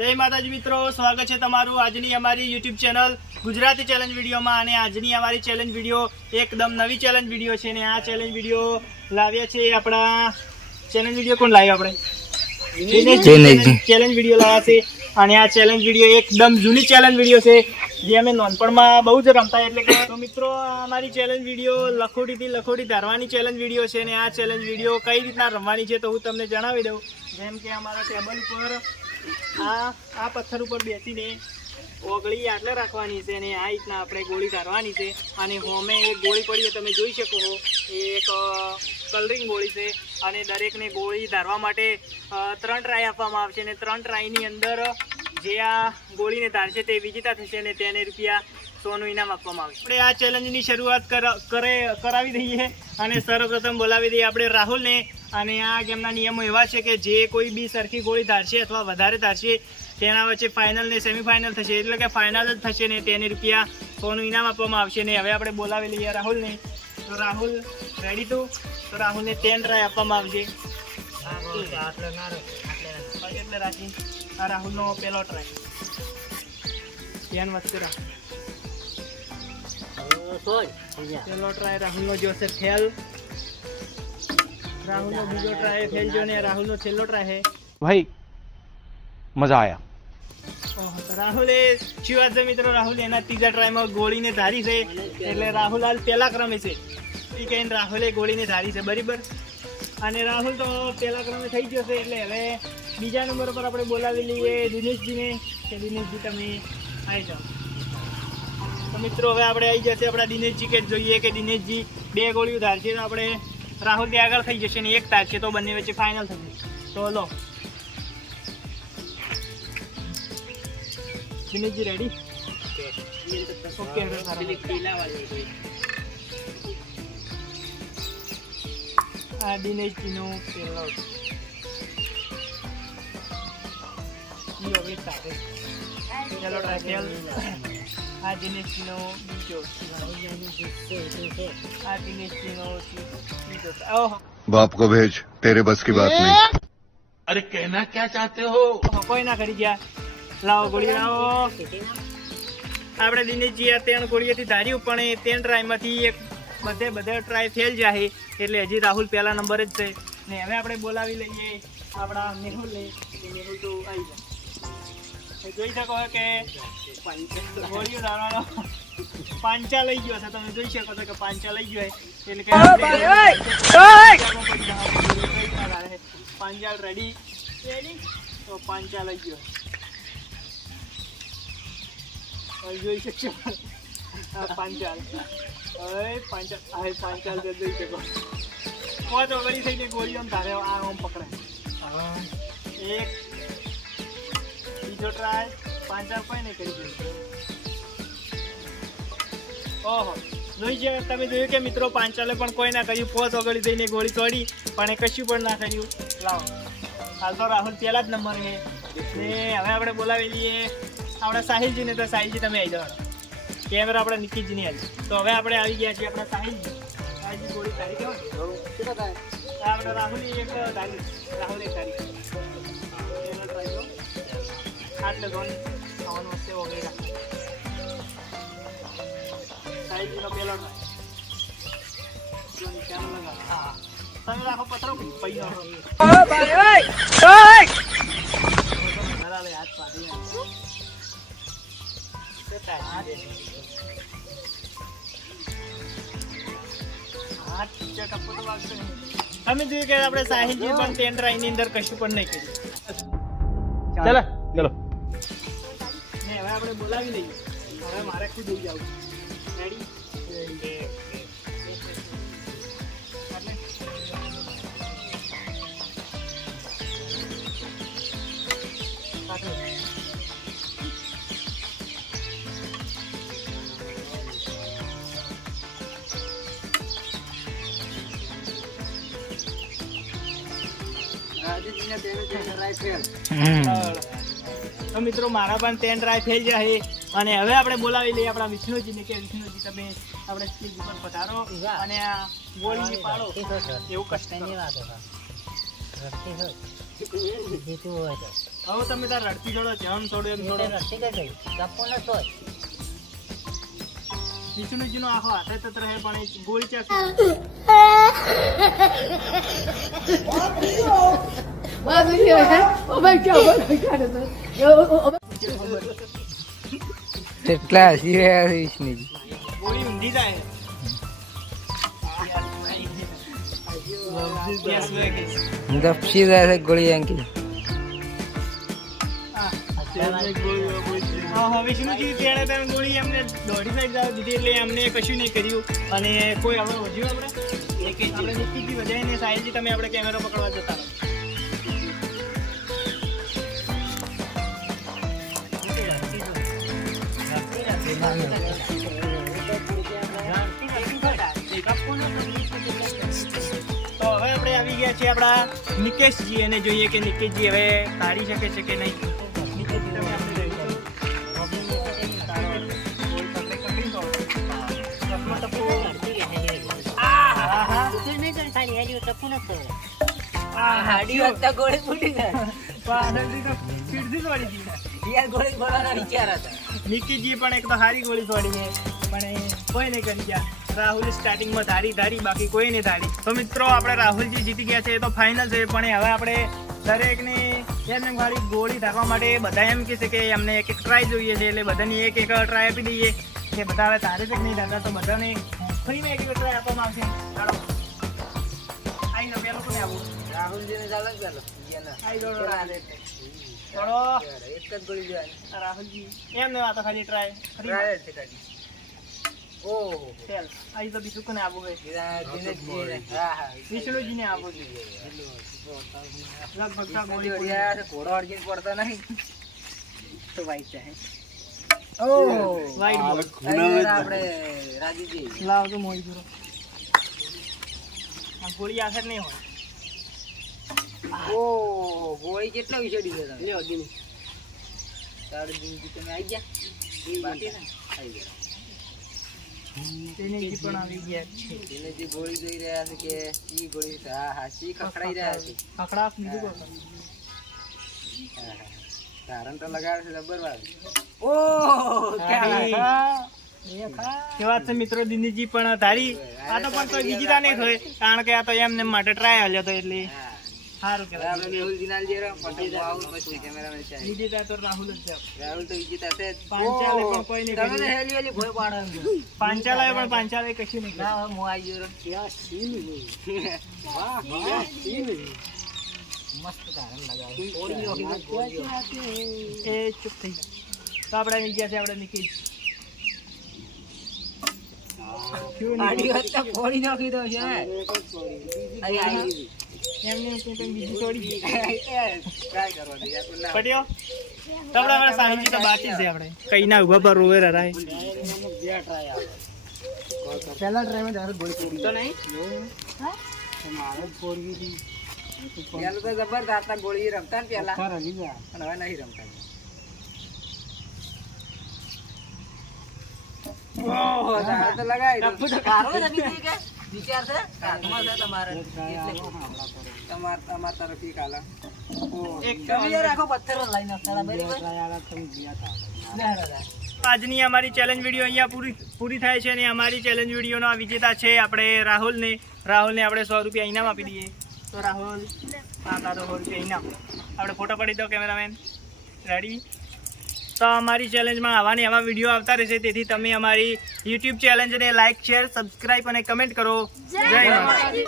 જય માતાજી મિત્રો, સ્વાગત છે તમારું આજની અમારી યુટ્યુબ ચેનલ ગુજરાતી ચેલેન્જ વિડીયોમાં। અને આજની અમારી ચેલેન્જ વિડીયો એકદમ નવી ચેલેન્જ વિડીયો છે ને આ ચેલેન્જ વિડીયો લાવ્યા છે આપણા ચેલેન્જ વિડીયો કોણ લાવ્યો આપણે ચેલેન્જ વિડીયો લાવ્યા છે। અને આ ચેલેન્જ વિડીયો એકદમ જૂની ચેલેન્જ વિડીયો છે જે અમે નાનપણમાં બહુ જ રમતા। એટલે કે તો મિત્રો અમારી ચેલેન્જ વિડીયો લખોટીથી ધારવાની ચેલેન્જ વિડીયો છે ને આ ચેલેન્જ વિડીયો કઈ રીતના રમવાની છે તો હું તમને જણાવી દઉં। જેમ કે અમારા ટેબલ ઉપર આ પથ્થર ઉપર બેસીને ઓગળી આટલે રાખવાની છે અને આ રીતના આપણે ગોળી ધારવાની છે। અને હોમે એક ગોળી પડી તમે જોઈ શકો છો, એક કલરિંગ ગોળી છે અને દરેકને ગોળી ધારવા માટે 3 ટ્રાય આપવામાં આવશે અને 3 ટ્રાયની અંદર જે આ ગોળીને ધારશે તે વિજેતા થશે અને તેને ₹100નું ઇનામ આપવામાં આવશે। આપણે આ ચેલેન્જની શરૂઆત કરાવી દઈએ અને સર્વપ્રથમ બોલાવી દઈએ આપણે રાહુલને। અને આ ગેમના નિયમો એવા છે કે જે કોઈ બી સરખી ગોળી ધારશે અથવા વધારે ધારશે તેના વચ્ચે ફાઇનલ ને સેમીફાઇનલ થશે, એટલે કે ફાઇનલ જ થશે ને તેને ₹100નું ઇનામ આપવામાં આવશે। ને હવે આપણે બોલાવી લઈએ રાહુલને। તો રાહુલ રેડી તો રાહુલને 10 ટ્રાય આપવામાં આવશે। એટલે રાખી આ રાહુલનો પહેલો ટ્રાય ધ્યાન વચ્ચે રાખ। પહેલો ટ્રાય રાહુલનો જોશે ફેલ, રાहुल बीजो ट्राय फेल जो ने राहुल छेल्लो ट्राय है भाई मजा आया। राहुल વાત છે મિત્રો, રાહુલ એના ત્રીજા ટ્રાયમાં ગોળીને ધારી છે એટલે રાહુલ હાલ પહેલા ક્રમે છે એ કહીને રાહુલે ગોળીને ધારી છે બરાબર। અને રાહુલ તો પહેલા ક્રમે થઈ ગયો છે એટલે હવે બીજા નંબર પર આપણે બોલાવી લઈએ દિનેશજીને કે દિનેશજી તમે આવી જાઓ। તો મિત્રો હવે આપણે આવી જશે આપણા દિનેશજી કે જોઈએ કે દિનેશજી 2 ગોળીઓ ધારશે તો આપણે રાહુલ થી આગળ થઈ જશે ને 1 ધારશે તો બંને વચ્ચે ફાઇનલ થશે। તો લો દિનેશજી રેડી? ઓકે આ દિનેશજીનો પહેલો આ દિનેશજીનો બીજો, આ દિનેશજીનો ત્રીજો। बाप को भेज, तेरे बस की बात नहीं। अरे कहना क्या चाहते हो? કોઈ ના કરી ગયા, લાવો ગોળી લાવો। આપણે દિનેશજી આ 3 ગોળીઓથી ધાર્યું પણ એ 3 ટ્રાયમાંથી એક બધે ટ્રાય ફેલ જાય એટલે હજી રાહુલ પહેલા નંબર જ છે ને હવે આપણે બોલાવી લઈએ આપણા મેહુલને। મેહુલ તો આવી જાય, જોઈ શકો કે ગોળીઓ ધારવાનો પાંચા લઈ ગયો છે, તમે જોઈ શકો છો કે પાંચા લઈ ગયો એટલે કે પાંચાલ રેડી તો પાંચા લઈ ગયો જોઈ શકશો પાંચાલ પાંચાલ જોઈ શકો 5 ઓગળી થઈને ગોળીઓ ધારે આ આમ પકડાય। એક બીજો ટ્રાય પાંચાલ કોઈ નહીં કરી દીધું। ઓહો તમે જોયું કે મિત્રો પાંચાલે પણ કોઈ ના કર્યું, 5 ઓગળી થઈને ગોળી તોડી પણ એ કશું પણ ના કર્યું। લાવો હાલ તો રાહુલ પહેલા જ નંબર છે ને હવે આપણે બોલાવી લઈએ આપણા સાહિલજીને। તો સાહિલજી તમે આવી જાઓ, કેમેરા આપણે નિકિતજીની આવી। તો હવે આપણે આવી ગયા છીએ આપણા સાહિલજી ગોળી તારી કેવા આપણે રાહુલ એક ધારી, રાહુલ એક ધારી આટલે ધોની ખાવાનું હશે વગેરે સાહિલજીનો પહેલો તમે રાખો પથરો પૈ હાથ તમે જોયું કે આપણે સાહિલજી પણ 10 ટ્રાયની અંદર કશું પણ નહીં કર્યું। चलो चलो ને હવે આપણે બોલાવી લઈએ, હવે મારે ખુદ ઉઈ જવું રેડી। તો મિત્રો મારા પણ 10 ટ્રાય ફેલ જાય અને હવે આપણે બોલાવી લઈએ આપણા વિષ્ણુજીને કે વિષ્ણુજી તમે આપણે સ્ટેજ ઉપર પધારો અને આ ગોળીની પાડો। એવું કશું નહીં વાત જીતું હોય તો હવે તમે તાર રડતી થોડો જમ થોડો એમ થોડો રસ્તી કઈ ગઈ ટપ્પો ન સોય વિષ્ણુજીનો આખો હાથે તત્ર હે પણ એ ગોળી ચાક કેટલા હસી રહ્યા છે વિષ્ણુજી. ગોળી ઊંધી જાય દપસી જાય છે ગોળી અંકી. વિષ્ણુજી તેણે તેમ ગોળી એમને દોઢી સાઈડ જવા દીધી એટલે એમને કશું નહીં કર્યું અને કોઈ હવે વધ્યું આપણે નિકીજી વધાઈને સાહેબજી તમે આપણે કેમેરો પકડવા જતા રહો. તો હવે આપણે આવી ગયા છીએ આપણા નિકેશજી અને જોઈએ કે નિકેશજી હવે તારી શકે છે કે નહીં. નિકેશજી તમે આપણે રહીશું. હાડી વાગતા ગોળી ફૂટી જાય ગોળી ફોડવાના વિચાર હતા નિકીજી પણ એક તો સારી ગોળી ફોડી છે પણ એ કોઈ નહીં કરી ગયા. રાહુલ સ્ટાર્ટિંગમાં ધારી બાકી કોઈ નહીં ધારી. તો મિત્રો આપણે રાહુલજી જીતી ગયા છે એ તો ફાઇનલ છે પણ હવે આપણે દરેકને એમને ખાલી ગોળી ધારવા માટે બધા એમ કહે છે કે અમને એક ટ્રાય જોઈએ છે એટલે બધાની એક ટ્રાય આપી દઈએ કે બધા હવે ધારે છે કે નહીં ધારતા તો બધાને ફ્રીમાં એક ટ્રાય આપવામાં આવશે. ચાલો આવી જાઓ પેલો કોને આવું રાહુલજીને ચાલો ચાલો આવી જાઓ ચલો એક જ ગોળી જોવાની રાહુલજી એમને વાતો ખાલી ટ્રાય ઓહો ચાલ આવી તો બીજું કોને આવું હોય વિષ્ણુજીને આવું જોઈએ લગભગ ગોળી ફોડી. ઘોડો અડકીને પડતો નહીં તો વાઈટ છે વાઈટ બોલ. આપણે રાજીજી લાવ તો મોઈ દૂરો આ ગોળી આસર નહીં હોય. ઓહ ગોળી કેટલા વિછડી છે તમે લ્યો દીનું તારું દીનું તમે આવી ગયા બાકી ને આવી ગયા તેને જી પણ આવી ગયા છે. એને જે ગોળી જોઈ રહ્યા છે કે ઈ ગોળી હા સી ખખડાઈ રહ્યા છે ખખડાટ બીજું કોઈ તારણ તો લગાવે છે જબર વાર ઓહ કેવા છે મિત્રો દિનેશજી પણ ધારી આ તો પણ કોઈ બીજી તા નહીં થાય કારણ કે આ તો એમને માટે ટ્રાય હાલ્યો તો એટલે સારું કહેવાય. રાહુલ મેહુલ દિનાલ જે રહ્યો પટેલ આવું પછી કેમેરામેન છે બીજી તા તો રાહુલ જ છે. રાહુલ તો વિજેતા છે પાંચાલે પણ કોઈ નહીં તમે કર્યું. હેલી હેલી ભોય પાડો પાંચાલાએ પણ પાંચાલે કશું નહીં કર્યું. ના હું આવી ગયો ક્યાં સીન વાહ વાહ સીન મસ્ત તારણ લગાવ્યું ઓડિયો એ ચૂપ થઈ ગયા. તો આપણે આવી ગયા છે આપણે નિકીજ. આડી વાત તો ફોડી નાખી દો છે આઈ આઈ એમને કંઈ બીજી છોડી ટ્રાય કરવા દે યાર ના પટ્યો તો આપણે સાહિજી તો બાકી છે આપણે કઈ ના ઉભા પર રોવે રાય. પહેલા ટ્રાયમાં જારે ગોળી ફોડી તો નહીં તમારે ફોડવી હતી પેલું તો જબરદસ્ત હતા ગોળી રમતા ને પેલા પણ હવે નહીં રમતા ઓહો તારે તો લગાવી દો કારો જ બી કે વિચાર છે હાથમાં છે તમારે એટલે તમાર તરફથી કાલા એક તમે યાર આખો પથ્થર લઈ નાખતા બરાબર આજની અમારી ચેલેન્જ વિડીયો અહીંયા પૂરી થાય છે અને અમારી ચેલેન્જ વિડીયોનો આ વિજેતા છે આપણે રાહુલને આપણે 100 રૂપિયા ઇનામ આપી દઈએ. તો રાહુલ આ તારો 100 રૂપિયા ઇનામ આપણે ફોટો પડી દો કેમેરામેન રેડી. તો અમારી ચેલેન્જમાં આવા વિડીયો આવતા રહેશે તેથી તમે અમારી યુટ્યુબ ચેલેન્જને લાઇક શેર સબસ્ક્રાઈબ અને કમેન્ટ કરો. જય માતાજી.